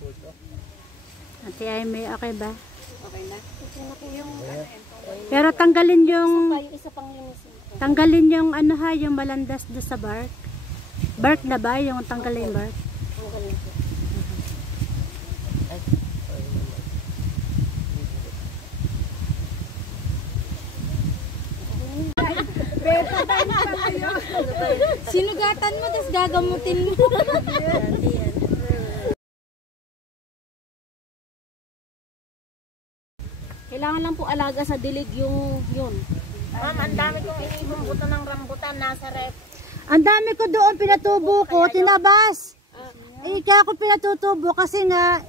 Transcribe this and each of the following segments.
Ate ay may okay ba? Okay na. Okay na po yung Pero tanggalin yung isa pang linisin. tanggalin yung ano ha, yung malandas do sa bark. Bark na ba yung tanggalin yung bark? Tanggalin po. Sinugatan mo, tapos gagamutin mo. Kailangan lang po alaga sa dilig yung yun. Ma'am, ang dami kong iniibong buto ng rambutan nasa rep. Ang dami ko doon pinatubo ko, tinabas. Kaya ako pinatutubo kasi nga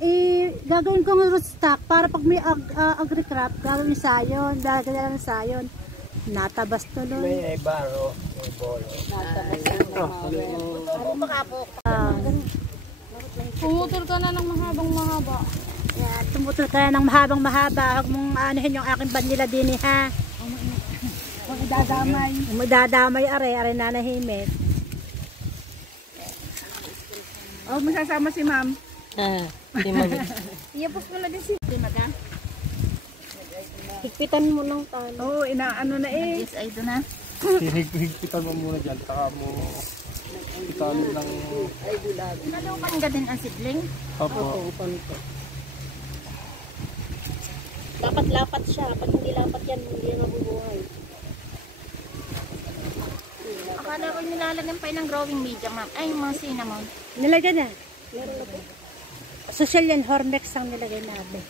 gagawin ko ng root stock para pag may agri-crop, gagawin sayon, gagawin ng sayon. Natabas tuloy. May baro, may bolo. Pumutol ka na ng mahabang-mahaba. Yan, tumutol ka ng mahabang-mahaba. Huwag mong anuhin yung aking bandila din ha. Huwag idadamay. Umadadamay are nanahimik. Oh, masasama si ma'am. Si Ma'am. Iyapos mo na din si Maga. Higpitan mo ng tali. Oo, inaano na eh. Yes, ay doon na. Higpitan mo muna dyan, taka mo italo ng... Nalupan ka din ang sidling. Opo. Dapat lapat siya. Pag hindi lapat yan, hindi yan mabubuhay. Akala ko nilalagyan pa ng growing media, ma'am. Ay, mga cinnamon. Nilagay na. Social yan, Hormex ang nilagay natin.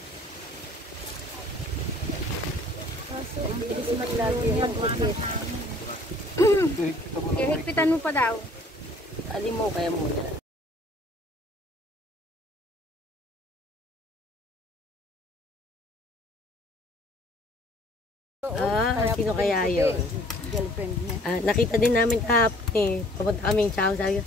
Ang bilis maglagi yan. Higpitan mo pa daw. Alim mo kaya muna. Sino kaya yun? Girlfriend niya. Nakita din namin kahapon eh. Papunta kaming chow. Sabi